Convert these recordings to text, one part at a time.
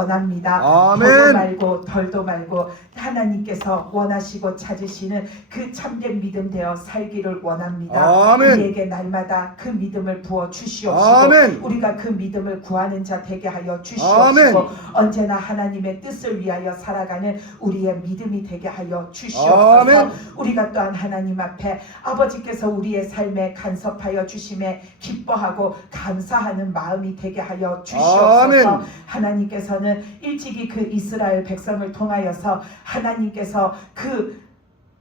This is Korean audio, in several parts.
원합니다. 아멘. 더도 말고 덜도 말고 하나님께서 원하시고 찾으시는 그 참된 믿음 되어 살기를 원합니다. 아멘. 우리에게 날마다 그 믿음을 부어 주시옵시고 아멘. 우리가 그 믿음을 구하는 자 되게 하여 아멘. 주시옵시고 언제나 하나님의 뜻을 위하여 살아가는 우리의 믿음이 되게 하여 주시옵소서. 아멘. 우리가 또한 하나님 앞에 아버지께서 우리의 삶에 간섭하여 주심에 기뻐하고 감사하는 마음이 되게 하여 주시옵소서. 아멘. 하나님께서는 일찍이 그 이스라엘 백성을 통하여서 하나님께서 그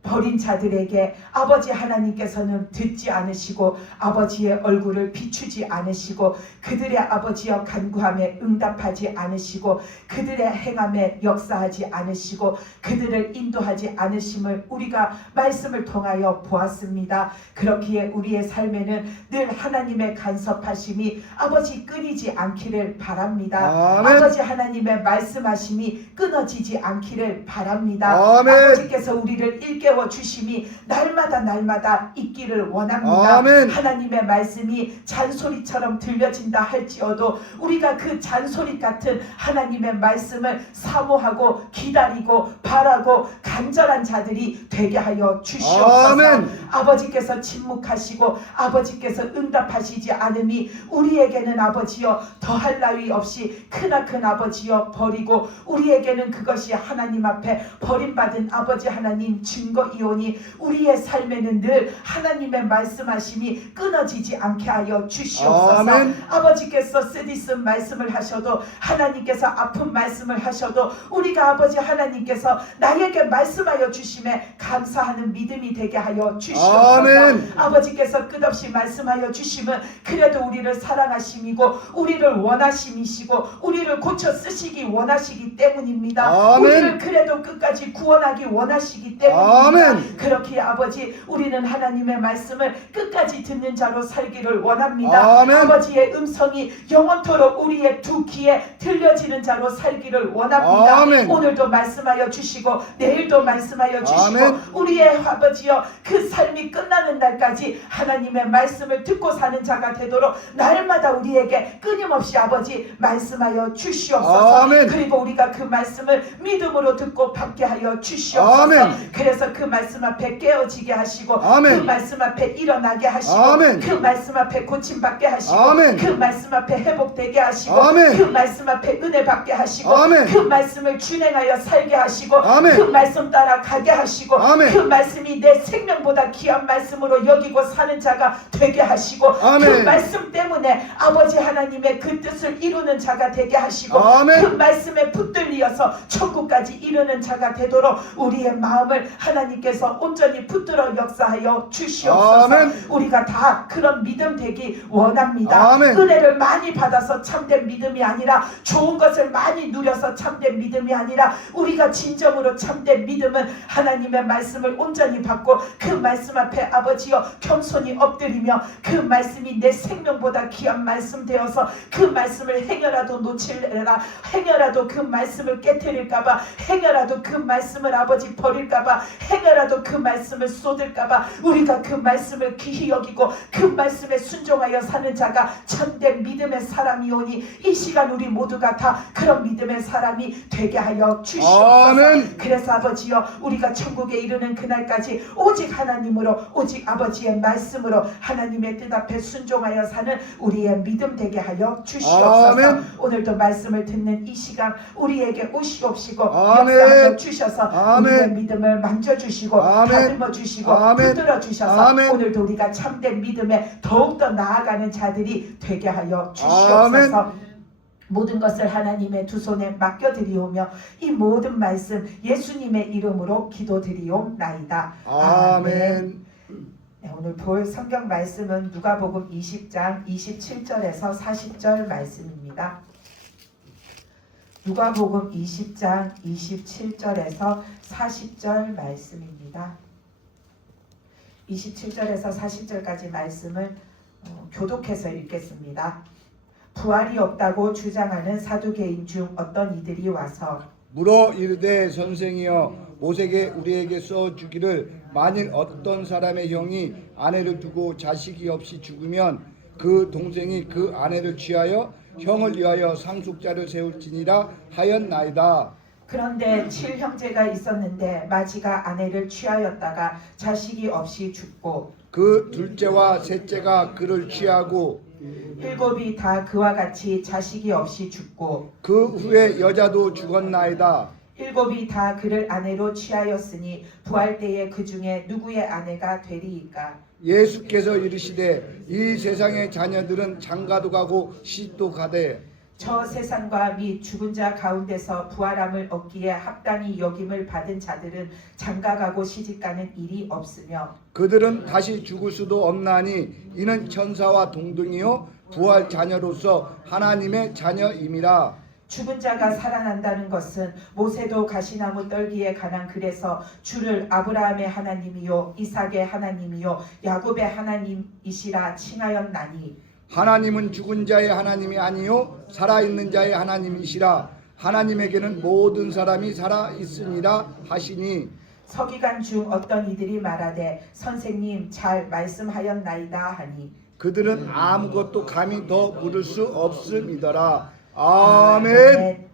버린 자들에게 아버지 하나님께서는 듣지 않으시고 아버지의 얼굴을 비추지 않으시고 그들의 아버지여 간구함에 응답하지 않으시고 그들의 행함에 역사하지 않으시고 그들을 인도하지 않으심을 우리가 말씀을 통하여 보았습니다. 그렇기에 우리의 삶에는 늘 하나님의 간섭하심이 아버지 끊이지 않기를 바랍니다. 아멘. 아버지 하나님의 말씀하심이 끊어지지 않기를 바랍니다. 아멘. 아버지께서 우리를 일깨워 주심이 날마다 있기를 원합니다. 아멘. 하나님의 말씀이 잔소리처럼 들려진다 할지어도 우리가 그 잔소리 같은 하나님의 말씀을 사모하고 기다리고 바라고 간절한 자들이 되게 하여 주시옵소서. 아멘. 아버지께서 침묵하시고 아버지께서 응답하시지 않음이 우리에게는 아버지여 더할 나위 없이 크나큰 아버지여 버리고 우리에게는 그것이 하나님 앞에 버림받은 아버지 하나님 증거이오니 우리의 삶에는 늘 하나님의 말씀하심이 끊어지지 않게 하여 주시옵소서. 아멘. 아버지께서 쓰디쓴 말씀을 하셔도 하나님께서 아픈 말씀을 하셔도 우리가 아버지 하나님께서 나에게 말씀하여 주심에 감사하는 믿음이 되게 하여 주시옵소서. 아멘. 아버지께서 끝없이 말씀하여 주심은 그래도 우리를 사랑하심이고 우리를 원하심이시고 우리를 고쳐 쓰시기 원하시기 때문입니다. 아멘. 우리를 그래도 끝까지 구원하기 원하시기 때문입니다. 아멘. 그렇기에 아버지 우리는 하나님의 말씀을 끝까지 듣는 자로 살기를 원합니다. 아멘. 아버지의 음성이 영원토록 우리의 두 귀에 들려지는 자로 살기를 원합니다. 아멘. 오늘도 말씀하여 주시고 내일도 말씀하여 주시고 아멘. 우리의 아버지여 그 삶이 끝나는 날까지 하나님의 말씀을 듣고 사는 자가 되도록 날마다 우리에게 끊임없이 아버지 말씀하여 주시옵소서. 아멘. 그리고 우리가 그 말씀을 믿음으로 듣고 받게 하여 주시옵소서. 아멘. 그래서 그 말씀 앞에 깨어지게 하시고 아멘. 그 말씀 앞에 일어나게 하시고 아멘. 그 말씀 앞에 고침받게 하시고 아멘. 그 말씀 앞에 회복되게 하시고 아멘. 그 말씀 앞에 은혜 받게 하시고 아멘. 그 말씀을 준행하여 살게 하시고 아멘. 그 말씀 따라 가게 하시고 아멘. 그 말씀이 내 생명보다 귀한 말씀으로 여기고 사는 자가 되게 하시고 아멘. 그 말씀 때문에 아버지 하나님의 그 뜻을 이루는 자가 되게 하시고 아멘. 그 말씀에 붙들리어서 천국까지 이르는 자가 되도록 우리의 마음을 하나님께서 온전히 붙들어 역사하여 주시옵소서. 아멘. 우리가 다 그런 믿음 되기 원합니다. 아멘. 은혜를 많이 받아서 참된 믿음이 아니라 좋은 것을 많이 누려서 참된 믿음이 아니라 우리가 진정으로 참된 믿음은 하나님의 말씀을 온전히 받고 그 말씀 앞에 아버지여 겸손히 엎드리며 그 말씀이 내 생명보다 귀한 말씀 되어서 그 말씀을 행여라도 놓칠래라 행여라도 그 말씀을 깨뜨릴까봐 행여라도 그 말씀을 아버지 버릴까봐 행여라도 그 말씀을 쏟을까봐 우리가 그 말씀을 귀히 여기고 그 말씀에 순종하여 사는 자가 참된 믿음의 사람이오니 이 시간 우리 모두가 다 그런 믿음의 사람이 되게 하여 주시옵소서. 아멘. 그래서 아버지여 우리가 천국에 이르는 그날까지 오직 하나님으로 오직 아버지의 말씀으로 하나님의 뜻 앞에 순종하여 사는 우리의 믿음 되게 하여 주시옵소서. 아멘. 오늘도 말씀을 듣는 이 시간 우리에게 오시옵시고 아멘. 역사하여 주셔서 아멘. 우리의 믿음을 만져주시고 아멘. 다듬어 주시고 아멘. 붙들어 주셔서 아멘. 오늘도 우리가 참된 믿음에 더욱더 나아가는 자들이 되게 하여 아멘. 주시옵소서. 모든 것을 하나님의 두 손에 맡겨드리오며 이 모든 말씀 예수님의 이름으로 기도드리옵나이다. 아멘. 네, 오늘 볼 성경 말씀은 누가복음 20장 27절에서 40절 말씀입니다. 누가복음 20장 27절에서 40절 말씀입니다. 27절에서 40절까지 말씀을 교독해서 읽겠습니다. 부활이 없다고 주장하는 사두개인 중 어떤 이들이 와서 물어 이르되 선생이여 모세에게 우리에게 써주기를 만일 어떤 사람의 형이 아내를 두고 자식이 없이 죽으면 그 동생이 그 아내를 취하여 형을 위하여 상속자를 세울지니라 하였나이다. 그런데 7형제가 있었는데 마지가 아내를 취하였다가 자식이 없이 죽고 그 둘째와 셋째가 그를 취하고 7이 다 그와 같이 자식이 없이 죽고 그 후에 여자도 죽었나이다. 7이 다 그를 아내로 취하였으니 부활 때에 그 중에 누구의 아내가 되리이까. 예수께서 이르시되 이 세상의 자녀들은 장가도 가고 시집도 가되 저 세상과 및 죽은 자 가운데서 부활함을 얻기에 합당히 여김을 받은 자들은 장가가고 시집가는 일이 없으며 그들은 다시 죽을 수도 없나니 이는 천사와 동등이요 부활 자녀로서 하나님의 자녀임이라. 죽은 자가 살아난다는 것은 모세도 가시나무 떨기에 관한 글에서 주를 아브라함의 하나님이요 이삭의 하나님이요 야곱의 하나님이시라 칭하였나니 하나님은 죽은 자의 하나님이 아니요 살아있는 자의 하나님이시라. 하나님에게는 모든 사람이 살아있으니라 하시니 서기관 중 어떤 이들이 말하되 선생님 잘 말씀하였나이다 하니 그들은 아무것도 감히 더 물을 수 없음이더라. 아멘. 네,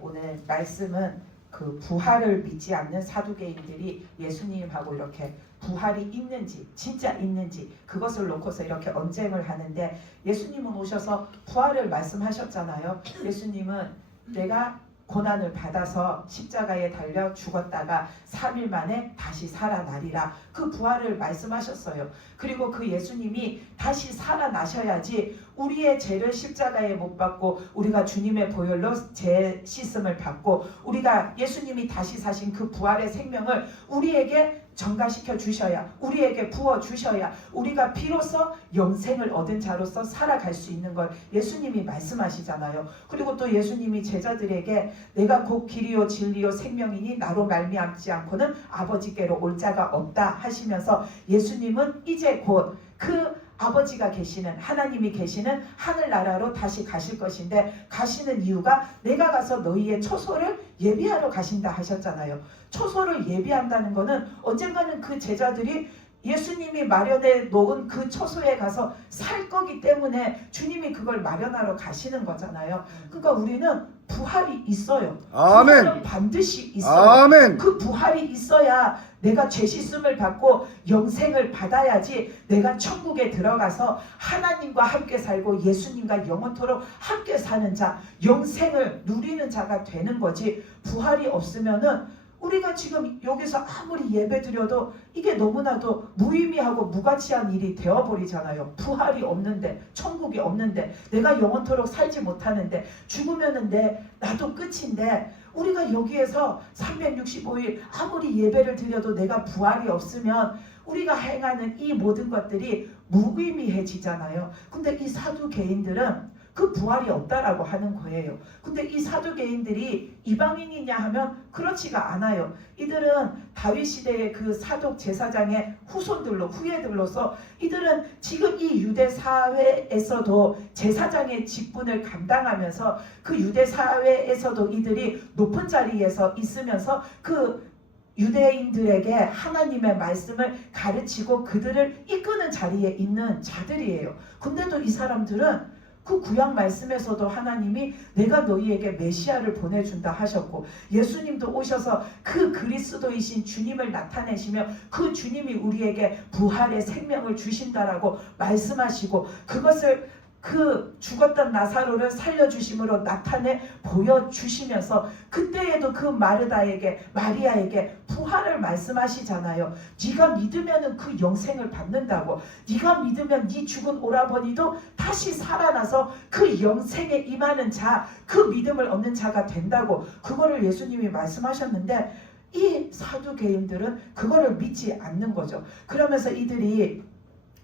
오늘 말씀은 그 부활을 믿지 않는 사두개인들이 예수님하고 이렇게 부활이 있는지 진짜 있는지 그것을 놓고서 이렇게 언쟁을 하는데 예수님은 오셔서 부활을 말씀하셨잖아요. 예수님은 내가 고난을 받아서 십자가에 달려 죽었다가 3일 만에 다시 살아나리라. 그 부활을 말씀하셨어요. 그리고 그 예수님이 다시 살아나셔야지 우리의 죄를 십자가에 못 받고 우리가 주님의 보혈로 죄 씻음을 받고 우리가 예수님이 다시 사신 그 부활의 생명을 우리에게 전가시켜 주셔야 우리에게 부어 주셔야 우리가 비로소 영생을 얻은 자로서 살아갈 수 있는 걸 예수님이 말씀하시잖아요. 그리고 또 예수님이 제자들에게 내가 곧 길이요 진리요 생명이니 나로 말미암지 않고는 아버지께로 올 자가 없다 하시면서 예수님은 이제 곧 그 아버지가 계시는 하나님이 계시는 하늘나라로 다시 가실 것인데 가시는 이유가 내가 가서 너희의 초소를 예비하러 가신다 하셨잖아요. 초소를 예비한다는 것은 언젠가는 그 제자들이 예수님이 마련해 놓은 그 초소에 가서 살 거기 때문에 주님이 그걸 마련하러 가시는 거잖아요. 그러니까 우리는 부활이 있어요. 아멘. 부활은 반드시 있어요. 아멘. 그 부활이 있어야 내가 죄 씻음을 받고 영생을 받아야지 내가 천국에 들어가서 하나님과 함께 살고 예수님과 영원토록 함께 사는 자, 영생을 누리는 자가 되는 거지. 부활이 없으면은 우리가 지금 여기서 아무리 예배드려도 이게 너무나도 무의미하고 무가치한 일이 되어버리잖아요. 부활이 없는데, 천국이 없는데, 내가 영원토록 살지 못하는데, 죽으면은 나도 끝인데, 우리가 여기에서 365일 아무리 예배를 드려도 내가 부활이 없으면 우리가 행하는 이 모든 것들이 무의미해지잖아요. 근데 이 사두개인들은 그 부활이 없다라고 하는 거예요. 근데 이 사두개인들이 이방인이냐 하면 그렇지가 않아요. 이들은 다윗 시대의 그 사독 제사장의 후예들로서 이들은 지금 이 유대 사회에서도 제사장의 직분을 감당하면서 그 유대 사회에서도 이들이 높은 자리에서 있으면서 그 유대인들에게 하나님의 말씀을 가르치고 그들을 이끄는 자리에 있는 자들이에요. 근데도 이 사람들은 그 구약 말씀에서도 하나님이 내가 너희에게 메시아를 보내준다 하셨고 예수님도 오셔서 그 그리스도이신 주님을 나타내시며 그 주님이 우리에게 부활의 생명을 주신다라고 말씀하시고 그것을 그 죽었던 나사로를 살려주심으로 나타내 보여주시면서 그때에도 그 마리아에게 부활을 말씀하시잖아요. 네가 믿으면 그 영생을 받는다고. 네가 믿으면 네 죽은 오라버니도 다시 살아나서 그 영생에 임하는 자, 그 믿음을 얻는 자가 된다고 그거를 예수님이 말씀하셨는데 이 사두개인들은 그거를 믿지 않는 거죠. 그러면서 이들이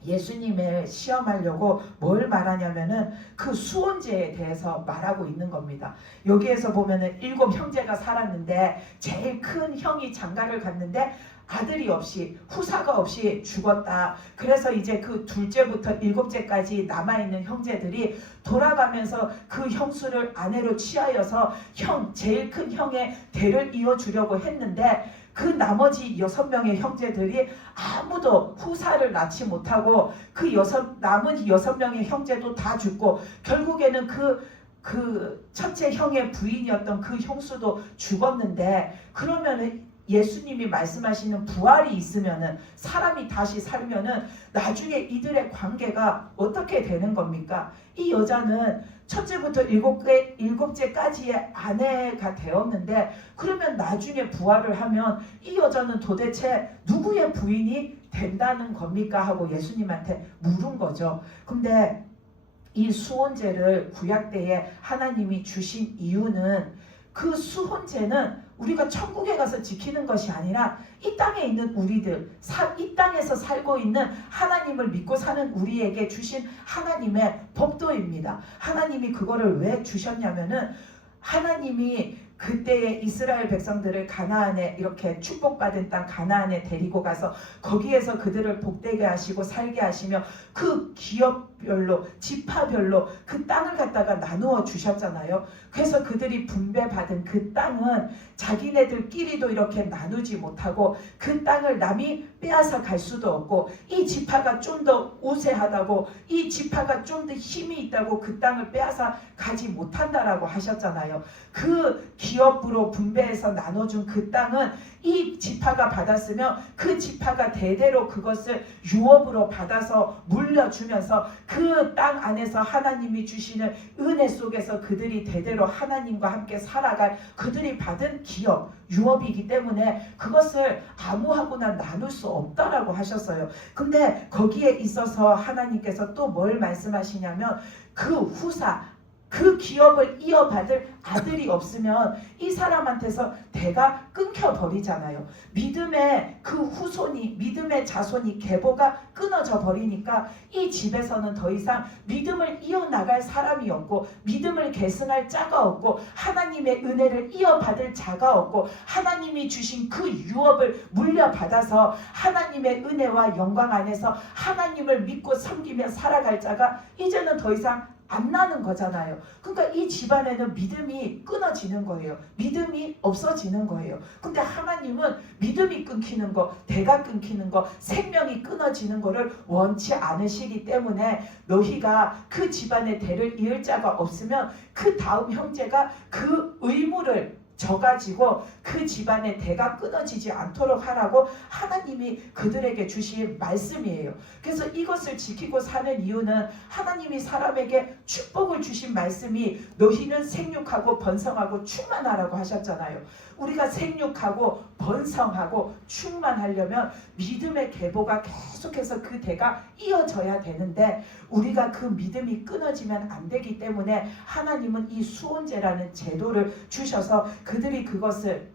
예수님을 시험하려고 뭘 말하냐면은 그 수혼제에 대해서 말하고 있는 겁니다. 여기에서 보면은 7 형제가 살았는데 제일 큰 형이 장가를 갔는데 아들이 없이 후사가 없이 죽었다. 그래서 이제 그 둘째부터 7째까지 남아있는 형제들이 돌아가면서 그 형수를 아내로 취하여서 제일 큰 형의 대를 이어주려고 했는데 그 나머지 6명의 형제들이 아무도 후사를 낳지 못하고 그 남은 6명의 형제도 다 죽고 결국에는 그 그 첫째 형의 부인이었던 그 형수도 죽었는데, 그러면은 예수님이 말씀하시는 부활이 있으면은, 사람이 다시 살면은 나중에 이들의 관계가 어떻게 되는 겁니까? 이 여자는 첫째부터 일곱째까지의 아내가 되었는데, 그러면 나중에 부활을 하면 이 여자는 도대체 누구의 부인이 된다는 겁니까? 하고 예수님한테 물은 거죠. 근데 이 수혼제를 구약 때에 하나님이 주신 이유는, 그 수혼제는 우리가 천국에 가서 지키는 것이 아니라 이 땅에 있는 우리들, 이 땅에서 살고 있는 하나님을 믿고 사는 우리에게 주신 하나님의 법도입니다. 하나님이 그거를 왜 주셨냐면은, 하나님이 그때의 이스라엘 백성들을 가나안에, 이렇게 축복받은 땅 가나안에 데리고 가서 거기에서 그들을 복되게 하시고 살게 하시며 그 기업별로, 지파별로 그 땅을 갖다가 나누어 주셨잖아요. 그래서 그들이 분배받은 그 땅은 자기네들끼리도 이렇게 나누지 못하고, 그 땅을 남이 빼앗아 갈 수도 없고, 이 지파가 좀 더 우세하다고, 이 지파가 좀 더 힘이 있다고 그 땅을 빼앗아 가지 못한다라고 하셨잖아요. 그 기업으로 분배해서 나눠준 그 땅은 이 지파가 받았으면 그 지파가 대대로 그것을 유업으로 받아서 물려주면서 그 땅 안에서 하나님이 주시는 은혜 속에서 그들이 대대로 하나님과 함께 살아갈, 그들이 받은 기업, 유업이기 때문에 그것을 아무하고나 나눌 수 없다라고 하셨어요. 근데 거기에 있어서 하나님께서 또 뭘 말씀하시냐면, 그 후사, 그 기업을 이어받을 아들이 없으면 이 사람한테서 대가 끊겨버리잖아요. 믿음의 그 후손이, 믿음의 자손이, 계보가 끊어져 버리니까 이 집에서는 더 이상 믿음을 이어나갈 사람이 없고, 믿음을 계승할 자가 없고, 하나님의 은혜를 이어받을 자가 없고, 하나님이 주신 그 유업을 물려받아서 하나님의 은혜와 영광 안에서 하나님을 믿고 섬기며 살아갈 자가 이제는 더 이상 안 나는 거잖아요. 그러니까 이 집안에는 믿음이 끊어지는 거예요. 믿음이 없어지는 거예요. 근데 하나님은 믿음이 끊기는 거, 대가 끊기는 거, 생명이 끊어지는 거를 원치 않으시기 때문에, 너희가 그 집안의 대를 이을 자가 없으면 그 다음 형제가 그 의무를 져가지고 그 집안의 대가 끊어지지 않도록 하라고 하나님이 그들에게 주신 말씀이에요. 그래서 이것을 지키고 사는 이유는, 하나님이 사람에게 축복을 주신 말씀이 너희는 생육하고 번성하고 충만하라고 하셨잖아요. 우리가 생육하고 번성하고 충만하려면 믿음의 계보가 계속해서 그 대가 이어져야 되는데, 우리가 그 믿음이 끊어지면 안 되기 때문에 하나님은 이 수혼제라는 제도를 주셔서 그들이 그것을,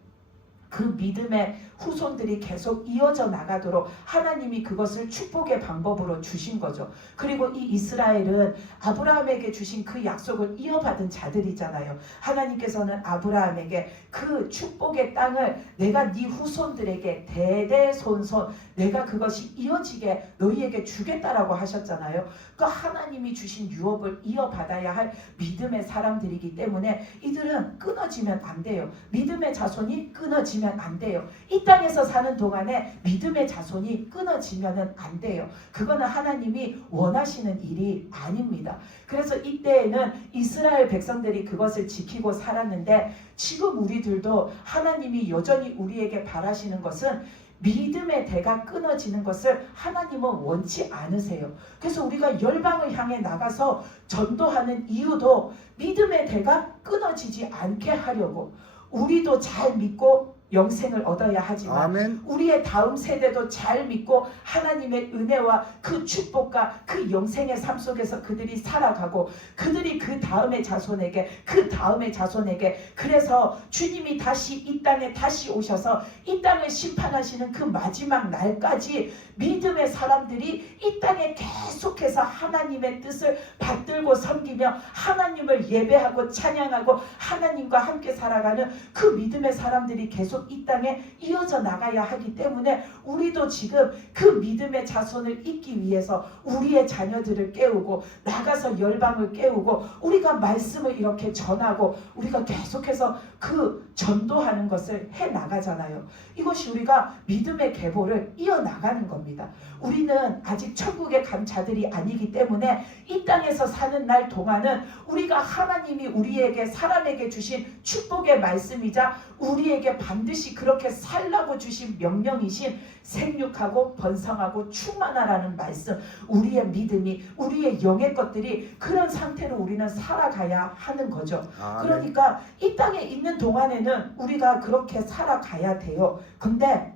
그 믿음의 후손들이 계속 이어져 나가도록 하나님이 그것을 축복의 방법으로 주신 거죠. 그리고 이 이스라엘은 아브라함에게 주신 그 약속을 이어받은 자들이잖아요. 하나님께서는 아브라함에게 그 축복의 땅을 내가 네 후손들에게 대대손손 내가 그것이 이어지게 너희에게 주겠다라고 하셨잖아요. 그 하나님이 주신 유업을 이어받아야 할 믿음의 사람들이기 때문에 이들은 끊어지면 안 돼요. 믿음의 자손이 끊어지면 안 돼요. 이 땅에서 사는 동안에 믿음의 자손이 끊어지면 안 돼요. 그거는 하나님이 원하시는 일이 아닙니다. 그래서 이때에는 이스라엘 백성들이 그것을 지키고 살았는데, 지금 우리들도 하나님이 여전히 우리에게 바라시는 것은 믿음의 대가 끊어지는 것을 하나님은 원치 않으세요. 그래서 우리가 열방을 향해 나가서 전도하는 이유도 믿음의 대가 끊어지지 않게 하려고, 우리도 잘 믿고 영생을 얻어야 하지만 아멘. 우리의 다음 세대도 잘 믿고 하나님의 은혜와 그 축복과 그 영생의 삶 속에서 그들이 살아가고, 그들이 그 다음의 자손에게, 그 다음의 자손에게, 그래서 주님이 다시 이 땅에 다시 오셔서 이 땅을 심판하시는 그 마지막 날까지 믿음의 사람들이 이 땅에 계속해서 하나님의 뜻을 받들고 섬기며 하나님을 예배하고 찬양하고 하나님과 함께 살아가는 그 믿음의 사람들이 계속 계속 이 땅에 이어져 나가야 하기 때문에 우리도 지금 그 믿음의 자손을 잇기 위해서 우리의 자녀들을 깨우고 나가서 열방을 깨우고 우리가 말씀을 이렇게 전하고 우리가 계속해서 그 전도하는 것을 해 나가잖아요. 이것이 우리가 믿음의 계보를 이어나가는 겁니다. 우리는 아직 천국에 간 자들이 아니기 때문에 이 땅에서 사는 날 동안은 우리가 하나님이 우리에게 사람에게 주신 축복의 말씀이자 우리에게 반드시 그렇게 살라고 주신 명령이신 생육하고 번성하고 충만하라는 말씀, 우리의 믿음이 우리의 영의 것들이 그런 상태로 우리는 살아가야 하는 거죠. 그러니까 이 땅에 있는 동안에는 우리가 그렇게 살아가야 돼요. 근데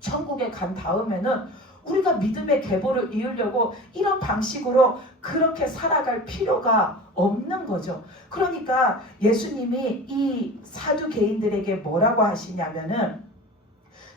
천국에 간 다음에는 우리가 믿음의 계보를 이으려고 이런 방식으로 그렇게 살아갈 필요가 없는 거죠. 그러니까 예수님이 이 사두개인들에게 뭐라고 하시냐면은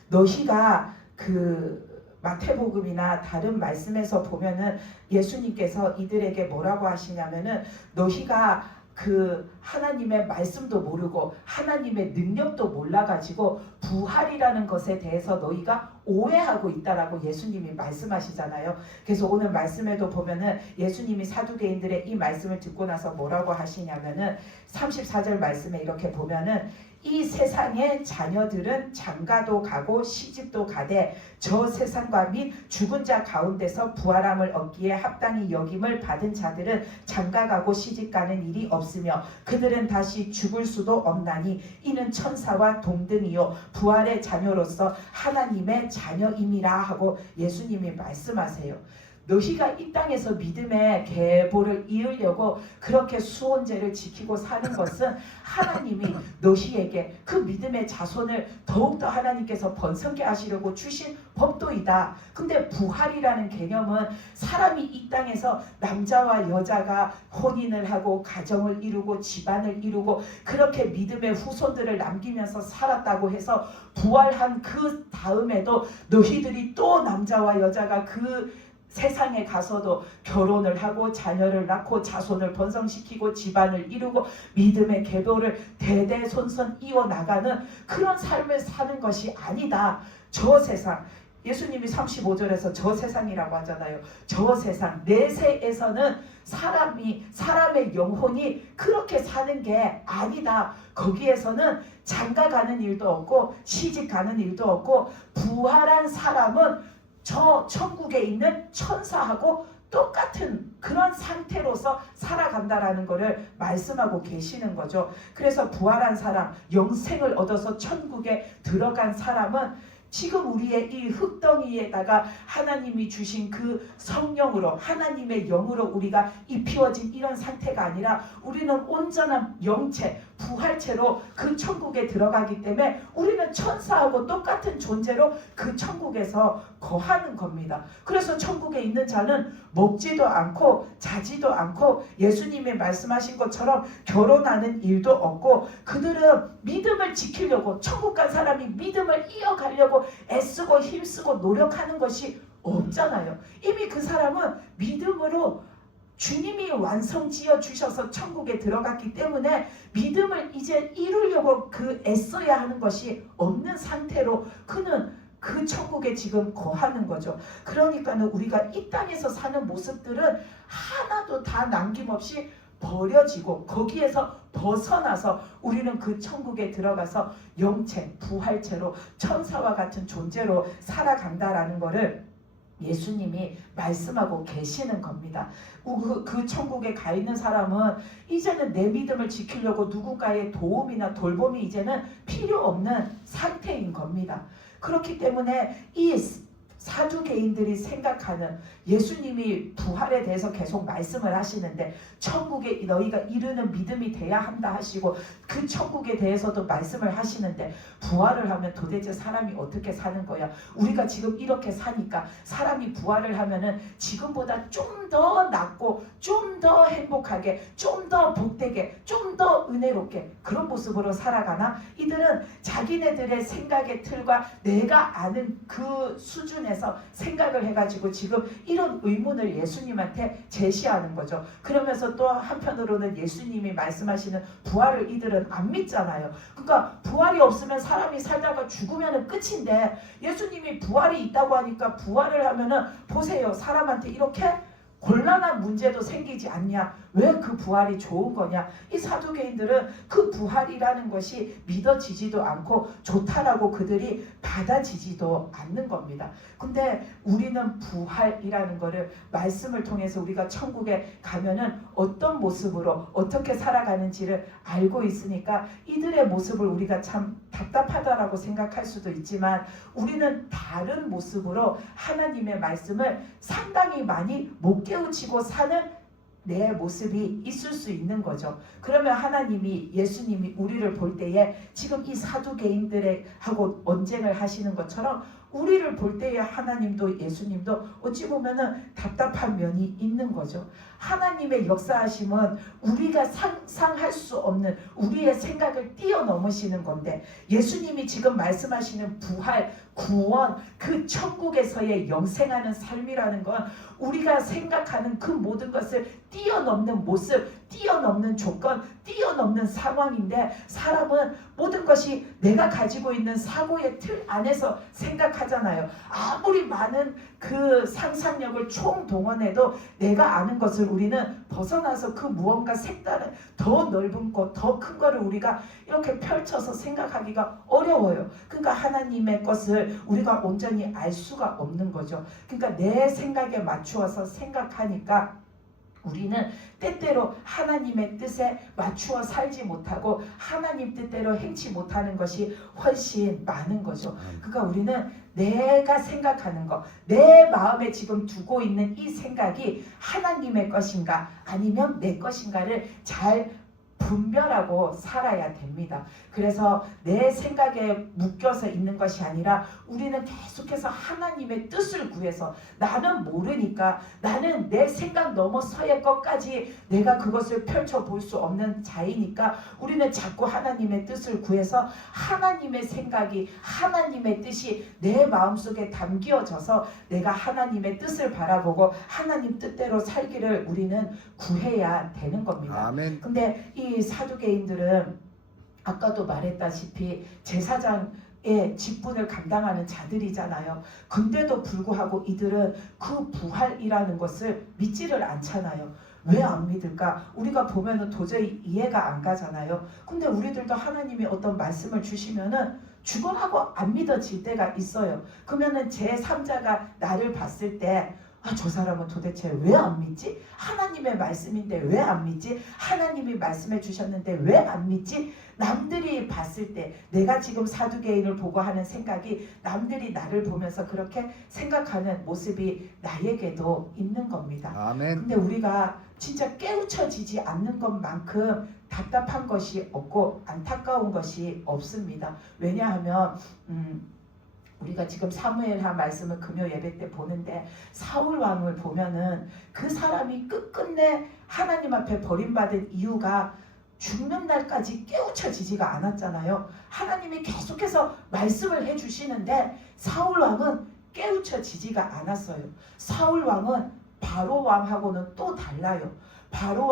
너희가 그 마태복음이나 다른 말씀에서 보면은 예수님께서 이들에게 뭐라고 하시냐면은 너희가 그 하나님의 말씀도 모르고 하나님의 능력도 몰라가지고 부활이라는 것에 대해서 너희가 오해하고 있다라고 예수님이 말씀하시잖아요. 그래서 오늘 말씀에도 보면은 예수님이 사두개인들의 이 말씀을 듣고 나서 뭐라고 하시냐면은 34절 말씀에 이렇게 보면은 이 세상의 자녀들은 장가도 가고 시집도 가되 저 세상과 및 죽은 자 가운데서 부활함을 얻기에 합당히 여김을 받은 자들은 장가가고 시집가는 일이 없으며 그들은 다시 죽을 수도 없나니 이는 천사와 동등이요 부활의 자녀로서 하나님의 자녀임이라 하고 예수님이 말씀하세요. 너희가 이 땅에서 믿음의 계보를 이으려고 그렇게 수온제를 지키고 사는 것은 하나님이 너희에게 그 믿음의 자손을 더욱더 하나님께서 번성케 하시려고 주신 법도이다. 근데 부활이라는 개념은 사람이 이 땅에서 남자와 여자가 혼인을 하고 가정을 이루고 집안을 이루고 그렇게 믿음의 후손들을 남기면서 살았다고 해서 부활한 그 다음에도 너희들이 또 남자와 여자가 그 세상에 가서도 결혼을 하고 자녀를 낳고 자손을 번성시키고 집안을 이루고 믿음의 계보를 대대손손 이어나가는 그런 삶을 사는 것이 아니다. 저 세상, 예수님이 35절에서 저 세상이라고 하잖아요. 저 세상, 내세에서는 사람의 영혼이 그렇게 사는 게 아니다. 거기에서는 장가가는 일도 없고 시집가는 일도 없고 부활한 사람은 저 천국에 있는 천사하고 똑같은 그런 상태로서 살아간다라는 것을 말씀하고 계시는 거죠. 그래서 부활한 사람, 영생을 얻어서 천국에 들어간 사람은 지금 우리의 이 흙덩이에다가 하나님이 주신 그 성령으로 하나님의 영으로 우리가 입히워진 이런 상태가 아니라 우리는 온전한 영체, 부활체로 그 천국에 들어가기 때문에 우리는 천사하고 똑같은 존재로 그 천국에서 거하는 겁니다. 그래서 천국에 있는 자는 먹지도 않고 자지도 않고 예수님이 말씀하신 것처럼 결혼하는 일도 없고 그들은 믿음을 지키려고 천국 간 사람이 믿음을 이어가려고 애쓰고 힘쓰고 노력하는 것이 없잖아요. 이미 그 사람은 믿음으로 주님이 완성지어 주셔서 천국에 들어갔기 때문에 믿음을 이제 이루려고 그 애써야 하는 것이 없는 상태로 그는 그 천국에 지금 거하는 거죠. 그러니까는 우리가 이 땅에서 사는 모습들은 하나도 다 남김없이 버려지고 거기에서 벗어나서 우리는 그 천국에 들어가서 영체, 부활체로 천사와 같은 존재로 살아간다라는 것을 예수님이 말씀하고 계시는 겁니다. 그 천국에 가 있는 사람은 이제는 내 믿음을 지키려고 누군가의 도움이나 돌봄이 이제는 필요 없는 상태인 겁니다. 그렇기 때문에 이 사두개인들이 생각하는 예수님이 부활에 대해서 계속 말씀을 하시는데 천국에 너희가 이르는 믿음이 돼야 한다 하시고 그 천국에 대해서도 말씀을 하시는데 부활을 하면 도대체 사람이 어떻게 사는 거야? 우리가 지금 이렇게 사니까 사람이 부활을 하면은 지금보다 좀 더 낫고 좀 더 행복하게 좀 더 복되게 좀 더 은혜롭게 그런 모습으로 살아가나? 이들은 자기네들의 생각의 틀과 내가 아는 그 수준에서 안에서 생각을 해가지고 지금 이런 의문을 예수님한테 제시하는 거죠. 그러면서 또 한편으로는 예수님이 말씀하시는 부활을 이들은 안 믿잖아요. 그러니까 부활이 없으면 사람이 살다가 죽으면 끝인데 예수님이 부활이 있다고 하니까 부활을 하면은 보세요. 사람한테 이렇게 곤란한 문제도 생기지 않냐? 왜 그 부활이 좋은 거냐? 이 사두개인들은 그 부활이라는 것이 믿어지지도 않고 좋다라고 그들이 받아지지도 않는 겁니다. 근데 우리는 부활이라는 거를 말씀을 통해서 우리가 천국에 가면은 어떤 모습으로 어떻게 살아가는지를 알고 있으니까 이들의 모습을 우리가 참 답답하다라고 생각할 수도 있지만 우리는 다른 모습으로 하나님의 말씀을 상당히 많이 못 깨우치고 사는 내 모습이 있을 수 있는 거죠. 그러면 하나님이 예수님이 우리를 볼 때에 지금 이 사두개인들하고 언쟁을 하시는 것처럼 우리를 볼 때에 하나님도 예수님도 어찌 보면은 답답한 면이 있는 거죠. 하나님의 역사하심은 우리가 상상할 수 없는 우리의 생각을 뛰어넘으시는 건데 예수님이 지금 말씀하시는 부활, 구원, 그 천국에서의 영생하는 삶이라는 건 우리가 생각하는 그 모든 것을 뛰어넘는 모습, 뛰어넘는 조건, 뛰어넘는 상황인데 사람은 모든 것이 내가 가지고 있는 사고의 틀 안에서 생각하잖아요. 아무리 많은 그 상상력을 총동원해도 내가 아는 것을 우리는 벗어나서 그 무언가 색다른 더 넓은 것, 더 큰 거를 우리가 이렇게 펼쳐서 생각하기가 어려워요. 그러니까 하나님의 것을 우리가 온전히 알 수가 없는 거죠. 그러니까 내 생각에 맞추어서 생각하니까 우리는 때때로 하나님의 뜻에 맞추어 살지 못하고 하나님 뜻대로 행치 못하는 것이 훨씬 많은 거죠. 그러니까 우리는 내가 생각하는 것, 내 마음에 지금 두고 있는 이 생각이 하나님의 것인가 아니면 내 것인가를 잘 분별하고 살아야 됩니다. 그래서 내 생각에 묶여서 있는 것이 아니라 우리는 계속해서 하나님의 뜻을 구해서 나는 모르니까 나는 내 생각 넘어서의 것까지 내가 그것을 펼쳐볼 수 없는 자이니까 우리는 자꾸 하나님의 뜻을 구해서 하나님의 생각이 하나님의 뜻이 내 마음속에 담겨져서 내가 하나님의 뜻을 바라보고 하나님 뜻대로 살기를 우리는 구해야 되는 겁니다. 아멘. 근데 이 사두개인들은 아까도 말했다시피 제사장의 직분을 감당하는 자들이잖아요. 근데도 불구하고 이들은 그 부활이라는 것을 믿지를 않잖아요. 왜 안 믿을까? 우리가 보면은 도저히 이해가 안 가잖아요. 근데 우리들도 하나님이 어떤 말씀을 주시면은 죽어라고 안 믿어질 때가 있어요. 그러면은 제3자가 나를 봤을 때 저 사람은 도대체 왜 안 믿지? 하나님의 말씀인데 왜 안 믿지? 하나님이 말씀해 주셨는데 왜 안 믿지? 남들이 봤을 때 내가 지금 사두개인을 보고 하는 생각이 남들이 나를 보면서 그렇게 생각하는 모습이 나에게도 있는 겁니다. 아멘. 근데 우리가 진짜 깨우쳐지지 않는 것만큼 답답한 것이 없고 안타까운 것이 없습니다. 왜냐하면 우리가 지금 사무엘하 말씀을 금요 예배 때 보는데 사울 왕을 보면은 그 사람이 끝끝내 하나님 앞에 버림받은 이유가 죽는 날까지 깨우쳐지지가 않았잖아요. 하나님이 계속해서 말씀을 해주시는데 사울 왕은 깨우쳐지지가 않았어요. 사울 왕은 바로 왕하고는 또 달라요. 바로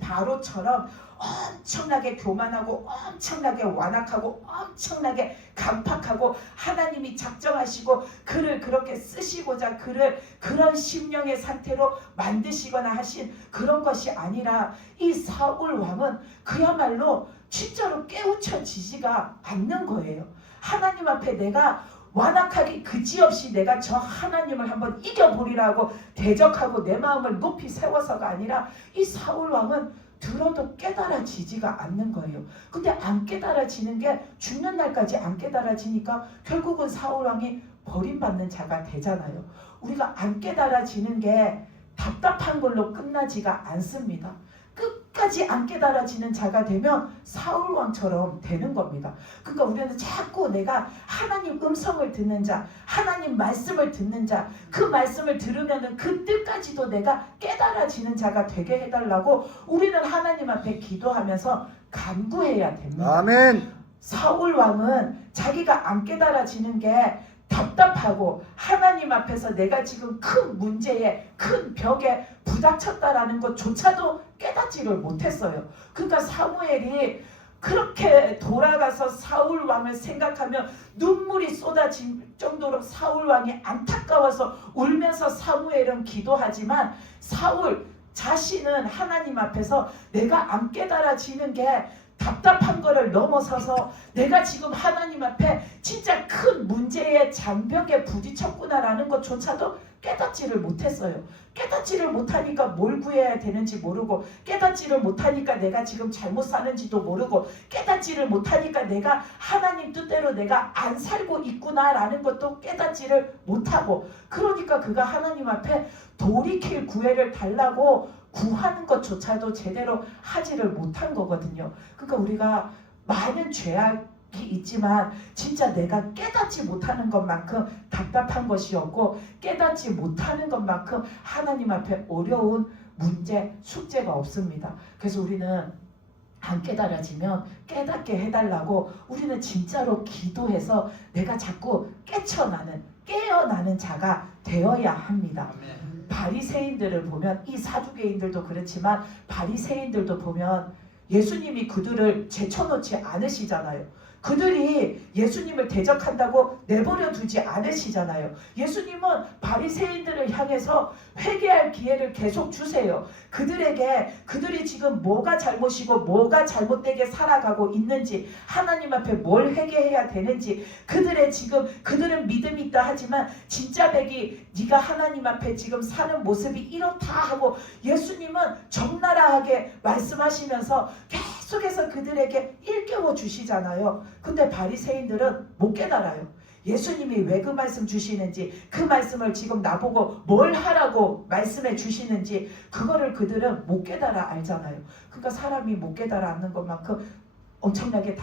바로처럼 엄청나게 교만하고 엄청나게 완악하고 엄청나게 강팍하고 하나님이 작정하시고 그를 그렇게 쓰시고자 그를 그런 심령의 상태로 만드시거나 하신 그런 것이 아니라 이 사울 왕은 그야말로 진짜로 깨우쳐지지가 않는 거예요. 하나님 앞에 내가 완악하기 그지없이 내가 저 하나님을 한번 이겨보리라고 대적하고 내 마음을 높이 세워서가 아니라 이 사울 왕은 들어도 깨달아지지가 않는 거예요. 근데 안 깨달아지는 게 죽는 날까지 안 깨달아지니까 결국은 사울 왕이 버림받는 자가 되잖아요. 우리가 안 깨달아지는 게 답답한 걸로 끝나지가 않습니다. 끝까지 안 깨달아지는 자가 되면 사울 왕처럼 되는 겁니다. 그러니까 우리는 자꾸 내가 하나님 음성을 듣는 자, 하나님 말씀을 듣는 자, 그 말씀을 들으면은 그 뜻까지도 내가 깨달아지는 자가 되게 해달라고 우리는 하나님 앞에 기도하면서 간구해야 됩니다. 아멘. 사울 왕은 자기가 안 깨달아지는 게 답답하고 하나님 앞에서 내가 지금 큰 문제에 큰 벽에 부닥쳤다라는 것조차도 깨닫지를 못했어요. 그러니까 사무엘이 그렇게 돌아가서 사울 왕을 생각하며 눈물이 쏟아질 정도로 사울 왕이 안타까워서 울면서 사무엘은 기도하지만 사울 자신은 하나님 앞에서 내가 안 깨달아지는 게 답답한 거를 넘어서서 내가 지금 하나님 앞에 진짜 큰 문제의 장벽에 부딪혔구나라는 것조차도 깨닫지를 못했어요. 깨닫지를 못하니까 뭘 구해야 되는지 모르고, 깨닫지를 못하니까 내가 지금 잘못 사는지도 모르고, 깨닫지를 못하니까 내가 하나님 뜻대로 내가 안 살고 있구나라는 것도 깨닫지를 못하고, 그러니까 그가 하나님 앞에 돌이킬 구애를 달라고 구하는 것조차도 제대로 하지를 못한 거거든요. 그러니까 우리가 많은 죄악이 있지만 진짜 내가 깨닫지 못하는 것만큼 답답한 것이 없고, 깨닫지 못하는 것만큼 하나님 앞에 어려운 문제, 숙제가 없습니다. 그래서 우리는 안 깨달아지면 깨닫게 해달라고 우리는 진짜로 기도해서 내가 자꾸 깨어나는 자가 되어야 합니다. 바리새인들을 보면, 이 사두개인들도 그렇지만 바리새인들도 보면 예수님이 그들을 제쳐놓지 않으시잖아요. 그들이 예수님을 대적한다고 내버려 두지 않으시잖아요. 예수님은 바리새인들을 향해서 회개할 기회를 계속 주세요. 그들이 지금 뭐가 잘못이고 뭐가 잘못되게 살아가고 있는지, 하나님 앞에 뭘 회개해야 되는지, 그들은 믿음이 있다 하지만 진짜 네가 하나님 앞에 지금 사는 모습이 이렇다 하고 예수님은 적나라하게 말씀하시면서 계속해서 그들에게 일깨워 주시잖아요. 근데 바리새인들은 못 깨달아요. 예수님이 왜 그 말씀 주시는지, 그 말씀을 지금 나보고 뭘 하라고 말씀해 주시는지 그거를 그들은 못 깨달아 알잖아요. 그러니까 사람이 못 깨달아 않는 것만큼 엄청나게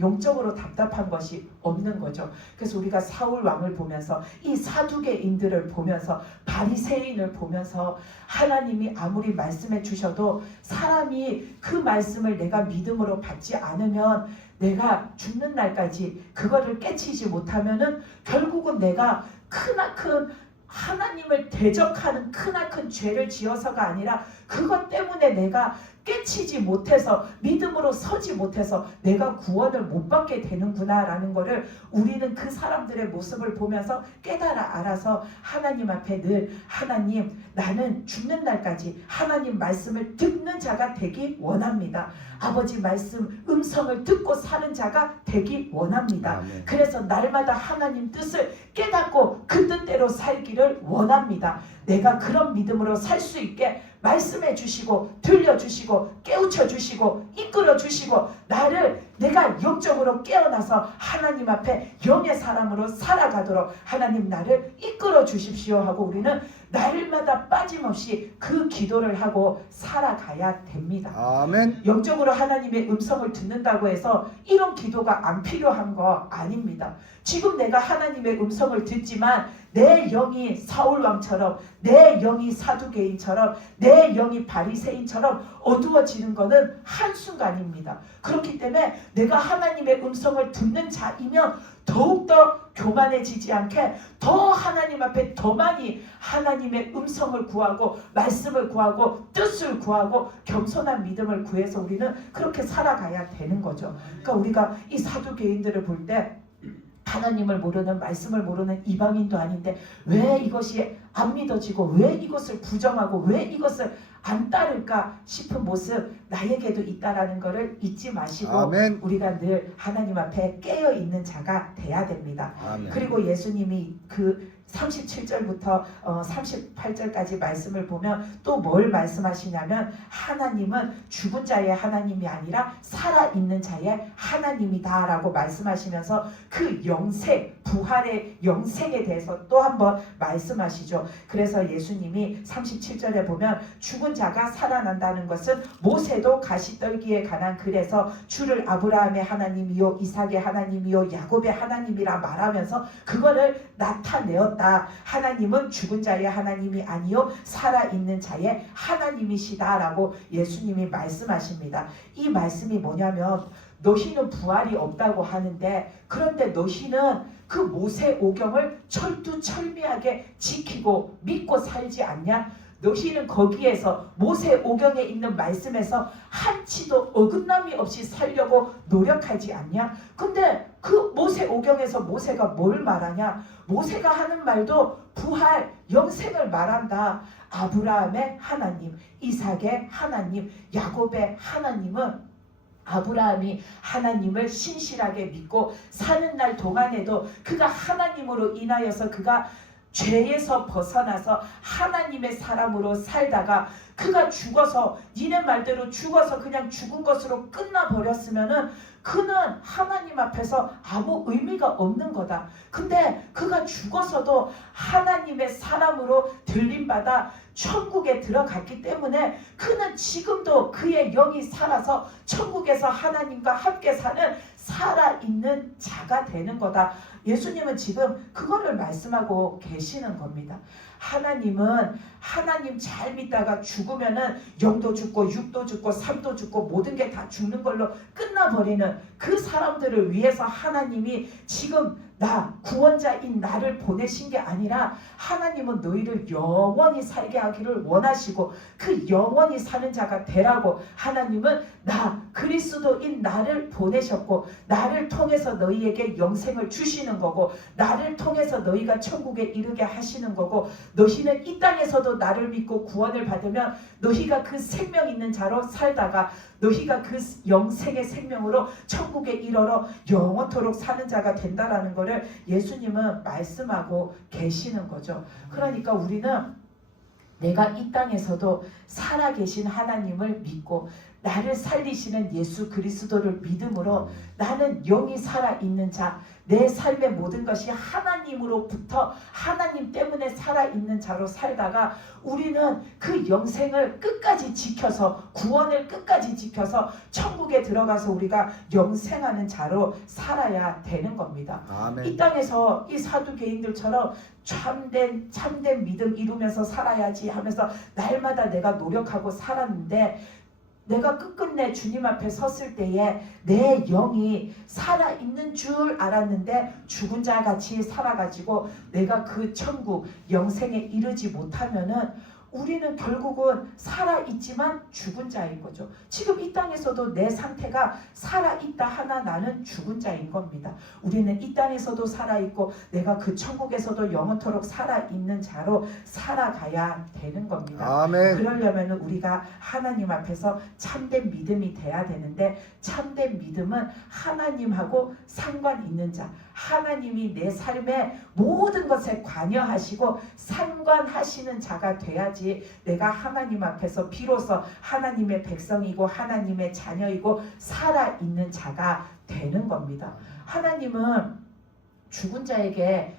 영적으로 답답한 것이 없는 거죠. 그래서 우리가 사울 왕을 보면서, 이 사두개인들을 보면서, 바리새인을 보면서 하나님이 아무리 말씀해 주셔도 사람이 그 말씀을 내가 믿음으로 받지 않으면, 내가 죽는 날까지 그거를 깨치지 못하면은 결국은 내가 크나큰 하나님을 대적하는 크나큰 죄를 지어서가 아니라 그것 때문에 내가 깨치지 못해서 믿음으로 서지 못해서 내가 구원을 못 받게 되는구나라는 거를 우리는 그 사람들의 모습을 보면서 깨달아 알아서 하나님 앞에 늘, 하나님, 나는 죽는 날까지 하나님 말씀을 듣는 자가 되기 원합니다. 아버지 말씀 음성을 듣고 사는 자가 되기 원합니다. 아멘. 그래서 날마다 하나님 뜻을 깨닫고 그 뜻대로 살기를 원합니다. 내가 그런 믿음으로 살 수 있게 말씀해 주시고 들려주시고 깨우쳐 주시고 이끌어 주시고, 내가 영적으로 깨어나서 하나님 앞에 영의 사람으로 살아가도록 하나님 나를 이끌어 주십시오 하고 우리는 날마다 빠짐없이 그 기도를 하고 살아가야 됩니다. 아멘. 영적으로 하나님의 음성을 듣는다고 해서 이런 기도가 안 필요한 거 아닙니다. 지금 내가 하나님의 음성을 듣지만 내 영이 사울왕처럼, 내 영이 사두개인처럼, 내 영이 바리새인처럼 어두워지는 것은 한순간입니다. 그렇기 때문에 내가 하나님의 음성을 듣는 자이면 더욱더 교만해지지 않게 더 하나님 앞에 더 많이 하나님의 음성을 구하고 말씀을 구하고 뜻을 구하고 겸손한 믿음을 구해서 우리는 그렇게 살아가야 되는 거죠. 그러니까 우리가 이 사두개인들을 볼 때 하나님을 모르는, 말씀을 모르는 이방인도 아닌데 왜 이것이 안 믿어지고 왜 이것을 부정하고 왜 이것을 안 따를까 싶은 모습 나에게도 있다라는 것을 잊지 마시고 아멘. 우리가 늘 하나님 앞에 깨어있는 자가 돼야 됩니다. 아멘. 그리고 예수님이 그 37절부터 38절까지 말씀을 보면 또 뭘 말씀하시냐면, 하나님은 죽은 자의 하나님이 아니라 살아있는 자의 하나님이다 라고 말씀하시면서 그 영생, 부활의 영생에 대해서 또 한번 말씀하시죠. 그래서 예수님이 37절에 보면 죽은 자가 살아난다는 것은 모세도 가시떨기에 관한 글에서 주를 아브라함의 하나님이요 이삭의 하나님이요 야곱의 하나님이라 말하면서 그거를 나타내었다. 하나님은 죽은 자의 하나님이 아니요 살아있는 자의 하나님이시다 라고 예수님이 말씀하십니다. 이 말씀이 뭐냐면, 너희는 부활이 없다고 하는데 그런데 너희는 그 모세 오경을 철두철미하게 지키고 믿고 살지 않냐? 너희는 거기에서 모세 오경에 있는 말씀에서 한치도 어긋남이 없이 살려고 노력하지 않냐? 근데 그 모세 오경에서 모세가 뭘 말하냐? 모세가 하는 말도 부활, 영생을 말한다. 아브라함의 하나님, 이삭의 하나님, 야곱의 하나님은 아브라함이 하나님을 신실하게 믿고 사는 날 동안에도 그가 하나님으로 인하여서 그가 죄에서 벗어나서 하나님의 사람으로 살다가 그가 죽어서 니네 말대로 죽어서 그냥 죽은 것으로 끝나버렸으면은 그는 하나님 앞에서 아무 의미가 없는 거다. 근데 그가 죽어서도 하나님의 사람으로 들림받아 천국에 들어갔기 때문에 그는 지금도 그의 영이 살아서 천국에서 하나님과 함께 사는 살아있는 자가 되는 거다. 예수님은 지금 그거를 말씀하고 계시는 겁니다. 하나님은 하나님 잘 믿다가 죽으면은 영도 죽고 육도 죽고 삶도 죽고 모든 게 다 죽는 걸로 끝나버리는 그 사람들을 위해서 하나님이 지금 나 구원자인 나를 보내신 게 아니라 하나님은 너희를 영원히 살게 하기를 원하시고 그 영원히 사는 자가 되라고 하나님은 나 그리스도인 나를 보내셨고 나를 통해서 너희에게 영생을 주시는 거고 나를 통해서 너희가 천국에 이르게 하시는 거고 너희는 이 땅에서도 나를 믿고 구원을 받으면 너희가 그 생명 있는 자로 살다가 너희가 그 영생의 생명으로 천국에 이르러 영원토록 사는 자가 된다라는 것을 예수님은 말씀하고 계시는 거죠. 그러니까 우리는 내가 이 땅에서도 살아계신 하나님을 믿고 나를 살리시는 예수 그리스도를 믿음으로 나는 영이 살아있는 자, 내 삶의 모든 것이 하나님으로부터 하나님 때문에 살아있는 자로 살다가 우리는 그 영생을 끝까지 지켜서 구원을 끝까지 지켜서 천국에 들어가서 우리가 영생하는 자로 살아야 되는 겁니다. 아멘. 이 땅에서 이 사두개인들처럼 참된 믿음 이루면서 살아야지 하면서 날마다 내가 노력하고 살았는데 내가 끝끝내 주님 앞에 섰을 때에 내 영이 살아있는 줄 알았는데 죽은 자 같이 살아가지고 내가 그 천국 영생에 이르지 못하면은 우리는 결국은 살아있지만 죽은 자인 거죠. 지금 이 땅에서도 내 상태가 살아있다 하나 나는 죽은 자인 겁니다. 우리는 이 땅에서도 살아있고 내가 그 천국에서도 영원토록 살아있는 자로 살아가야 되는 겁니다. 아멘. 그러려면 우리가 하나님 앞에서 참된 믿음이 돼야 되는데 참된 믿음은 하나님하고 상관 있는 자, 하나님이 내 삶의 모든 것에 관여하시고 상관하시는 자가 돼야지 내가 하나님 앞에서 비로소 하나님의 백성이고 하나님의 자녀이고 살아있는 자가 되는 겁니다. 하나님은 죽은 자에게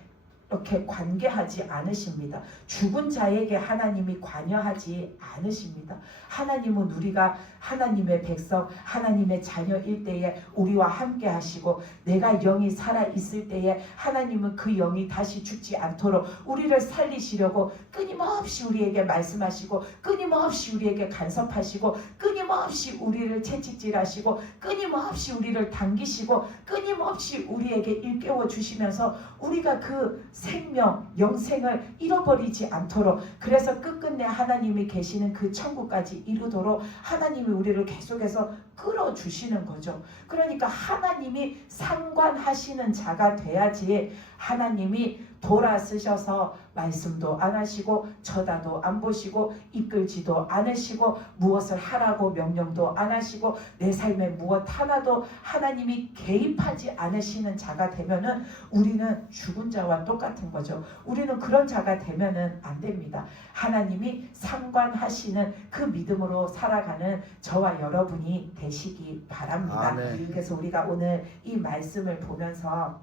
이렇게 관계하지 않으십니다. 죽은 자에게 하나님이 관여하지 않으십니다. 하나님은 우리가 하나님의 백성, 하나님의 자녀일 때에 우리와 함께 하시고 내가 영이 살아있을 때에 하나님은 그 영이 다시 죽지 않도록 우리를 살리시려고 끊임없이 우리에게 말씀하시고 끊임없이 우리에게 간섭하시고 끊임없이 우리를 채찍질하시고 끊임없이 우리를 당기시고 끊임없이 우리에게 일깨워 주시면서 우리가 그 생명, 영생을 잃어버리지 않도록 그래서 끝끝내 하나님이 계시는 그 천국까지 이루도록 하나님이 우리를 계속해서 끌어주시는 거죠. 그러니까 하나님이 상관하시는 자가 돼야지 하나님이 돌아서셔서 말씀도 안 하시고 쳐다도 안 보시고 이끌지도 않으시고 무엇을 하라고 명령도 안 하시고 내 삶에 무엇 하나도 하나님이 개입하지 않으시는 자가 되면은 우리는 죽은 자와 똑같은 거죠. 우리는 그런 자가 되면은 안 됩니다. 하나님이 상관하시는 그 믿음으로 살아가는 저와 여러분이 되시기 바랍니다. 아멘. 그래서 우리가 오늘 이 말씀을 보면서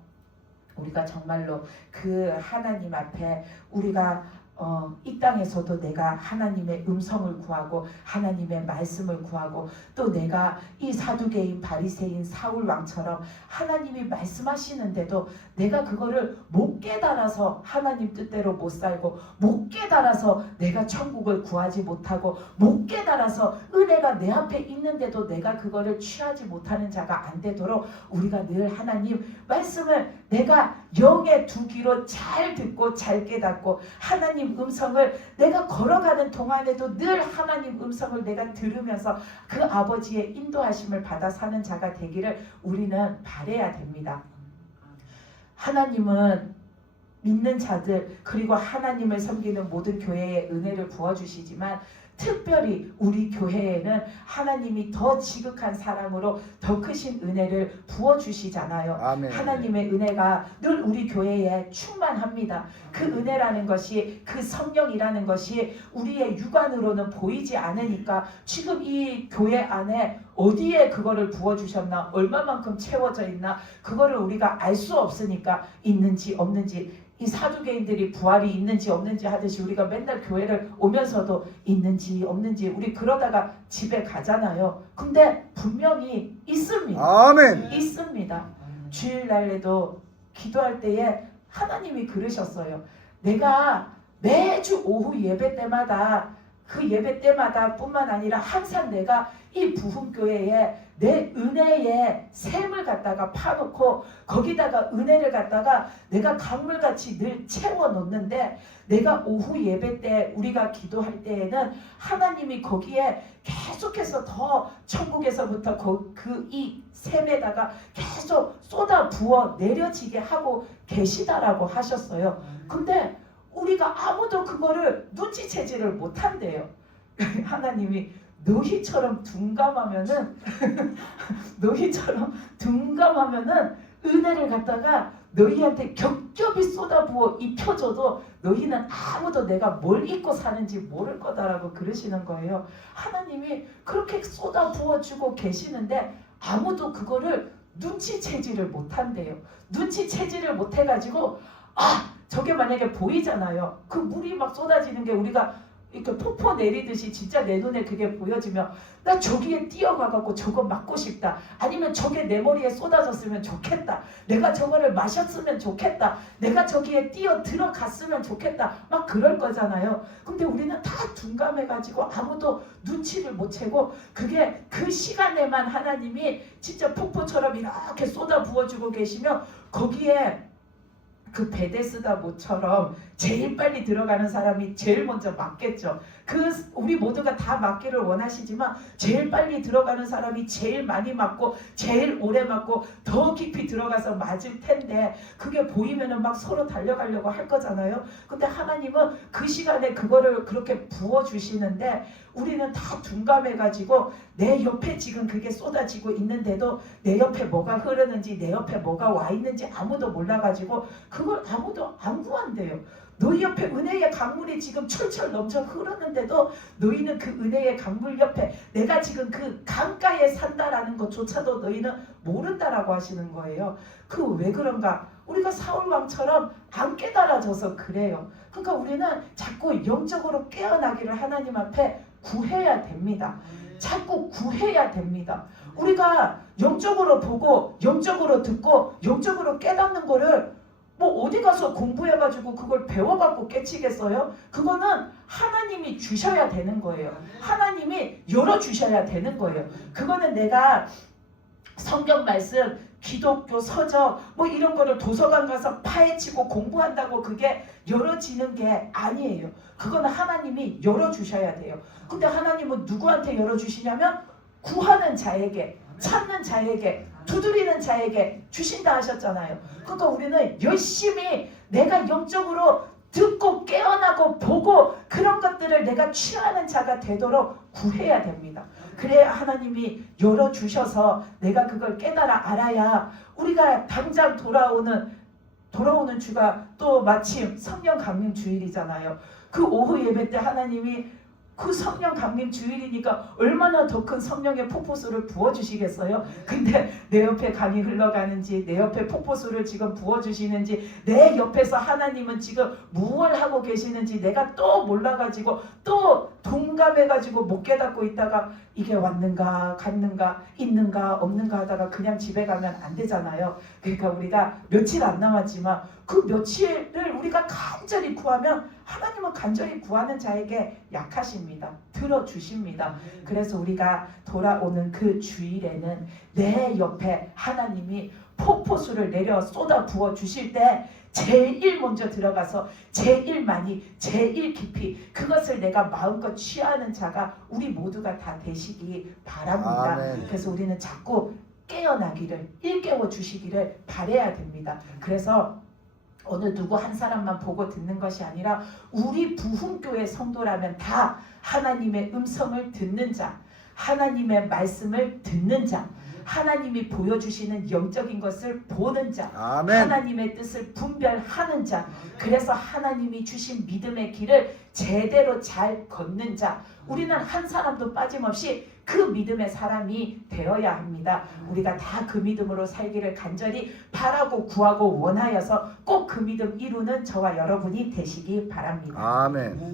우리가 정말로 그 하나님 앞에 우리가 이 땅에서도 내가 하나님의 음성을 구하고 하나님의 말씀을 구하고 또 내가 이 사두개인 바리새인 사울 왕처럼 하나님이 말씀하시는데도 내가 그거를 못 깨달아서 하나님 뜻대로 못 살고 못 깨달아서 내가 천국을 구하지 못하고 못 깨달아서 은혜가 내 앞에 있는데도 내가 그거를 취하지 못하는 자가 안 되도록 우리가 늘 하나님 말씀을 내가 영의 두 귀로 잘 듣고 잘 깨닫고 하나님 음성을 내가 걸어가는 동안에도 늘 하나님 음성을 내가 들으면서 그 아버지의 인도하심을 받아 사는 자가 되기를 우리는 바라야 됩니다. 하나님은 믿는 자들 그리고 하나님을 섬기는 모든 교회에 은혜를 부어주시지만 특별히 우리 교회에는 하나님이 더 지극한 사랑으로 더 크신 은혜를 부어주시잖아요. 아멘. 하나님의 은혜가 늘 우리 교회에 충만합니다. 그 은혜라는 것이 그 성령이라는 것이 우리의 육안으로는 보이지 않으니까 지금 이 교회 안에 어디에 그거를 부어주셨나 얼마만큼 채워져 있나 그거를 우리가 알 수 없으니까 있는지 없는지 이 사두개인들이 부활이 있는지 없는지 하듯이 우리가 맨날 교회를 오면서도 있는지 없는지 우리 그러다가 집에 가잖아요. 근데 분명히 있습니다. 아멘. 있습니다. 주일날에도 기도할 때에 하나님이 그러셨어요. 내가 매주 오후 예배 때마다 그 예배 때마다 뿐만 아니라 항상 내가 이 부흥교회에 내 은혜의 샘을 갖다가 파놓고 거기다가 은혜를 갖다가 내가 강물같이 늘 채워놓는데 내가 오후 예배 때 우리가 기도할 때에는 하나님이 거기에 계속해서 더 천국에서부터 그 이 샘에다가 계속 쏟아 부어 내려지게 하고 계시다라고 하셨어요. 근데 우리가 아무도 그거를 눈치채지를 못한대요. 하나님이 너희처럼 둔감하면은 너희처럼 둔감하면은 은혜를 갖다가 너희한테 겹겹이 쏟아부어 입혀줘도 너희는 아무도 내가 뭘 입고 사는지 모를 거다라고 그러시는 거예요. 하나님이 그렇게 쏟아부어주고 계시는데 아무도 그거를 눈치채지를 못한대요. 눈치채지를 못해가지고 저게 만약에 보이잖아요. 그 물이 막 쏟아지는 게 우리가 이렇게 폭포 내리듯이 진짜 내 눈에 그게 보여지면 나 저기에 뛰어가갖고 저거 맞고 싶다. 아니면 저게 내 머리에 쏟아졌으면 좋겠다. 내가 저거를 마셨으면 좋겠다. 내가 저기에 뛰어 들어갔으면 좋겠다. 막 그럴 거잖아요. 근데 우리는 다 둔감해가지고 아무도 눈치를 못 채고 그게 그 시간에만 하나님이 진짜 폭포처럼 이렇게 쏟아 부어주고 계시면 거기에 그 베데스다 모처럼 제일 빨리 들어가는 사람이 제일 먼저 맞겠죠. 우리 모두가 다 맞기를 원하시지만 제일 빨리 들어가는 사람이 제일 많이 맞고 제일 오래 맞고 더 깊이 들어가서 맞을 텐데 그게 보이면은 막 서로 달려가려고 할 거잖아요. 근데 하나님은 그 시간에 그거를 그렇게 부어주시는데 우리는 다 둔감해가지고 내 옆에 지금 그게 쏟아지고 있는데도 내 옆에 뭐가 흐르는지 내 옆에 뭐가 와 있는지 아무도 몰라가지고 그걸 아무도 안 구한대요. 너희 옆에 은혜의 강물이 지금 철철 넘쳐 흐르는데도 너희는 그 은혜의 강물 옆에 내가 지금 그 강가에 산다라는 것조차도 너희는 모른다라고 하시는 거예요. 그 왜 그런가? 우리가 사울왕처럼 안 깨달아져서 그래요. 그러니까 우리는 자꾸 영적으로 깨어나기를 하나님 앞에 구해야 됩니다. 자꾸 구해야 됩니다. 우리가 영적으로 보고 영적으로 듣고 영적으로 깨닫는 거를 뭐 어디 가서 공부해가지고 그걸 배워갖고 깨치겠어요? 그거는 하나님이 주셔야 되는 거예요. 하나님이 열어주셔야 되는 거예요. 그거는 내가 성경 말씀, 기독교 서적 뭐 이런 거를 도서관 가서 파헤치고 공부한다고 그게 열어지는 게 아니에요. 그거는 하나님이 열어주셔야 돼요. 근데 하나님은 누구한테 열어주시냐면 구하는 자에게, 찾는 자에게, 두드리는 자에게 주신다 하셨잖아요. 그러니까 우리는 열심히 내가 영적으로 듣고 깨어나고 보고 그런 것들을 내가 취하는 자가 되도록 구해야 됩니다. 그래야 하나님이 열어주셔서 내가 그걸 깨달아 알아야 우리가 당장 돌아오는 주가 또 마침 성령 강림 주일이잖아요. 그 오후 예배 때 하나님이 그 성령 강림 주일이니까 얼마나 더 큰 성령의 폭포수를 부어주시겠어요? 근데 내 옆에 강이 흘러가는지, 내 옆에 폭포수를 지금 부어주시는지, 내 옆에서 하나님은 지금 무엇을 하고 계시는지 내가 또 몰라가지고 또 동감해가지고 못 깨닫고 있다가 이게 왔는가 갔는가 있는가 없는가 하다가 그냥 집에 가면 안 되잖아요. 그러니까 우리가 며칠 안 남았지만 그 며칠을 우리가 간절히 구하면 하나님은 간절히 구하는 자에게 약하십니다. 들어주십니다. 그래서 우리가 돌아오는 그 주일에는 내 옆에 하나님이 폭포수를 내려 쏟아 부어 주실 때 제일 먼저 들어가서 제일 많이 제일 깊이 그것을 내가 마음껏 취하는 자가 우리 모두가 다 되시기 바랍니다. 아멘. 그래서 우리는 자꾸 깨어나기를 일깨워 주시기를 바라야 됩니다. 그래서 어느 누구 한 사람만 보고 듣는 것이 아니라 우리 부흥교회 성도라면 다 하나님의 음성을 듣는 자, 하나님의 말씀을 듣는 자, 하나님이 보여주시는 영적인 것을 보는 자, 아멘. 하나님의 뜻을 분별하는 자, 그래서 하나님이 주신 믿음의 길을 제대로 잘 걷는 자, 우리는 한 사람도 빠짐없이 그 믿음의 사람이 되어야 합니다. 우리가 다 그 믿음으로 살기를 간절히 바라고 구하고 원하여서 꼭 그 믿음 이루는 저와 여러분이 되시기 바랍니다. 아멘.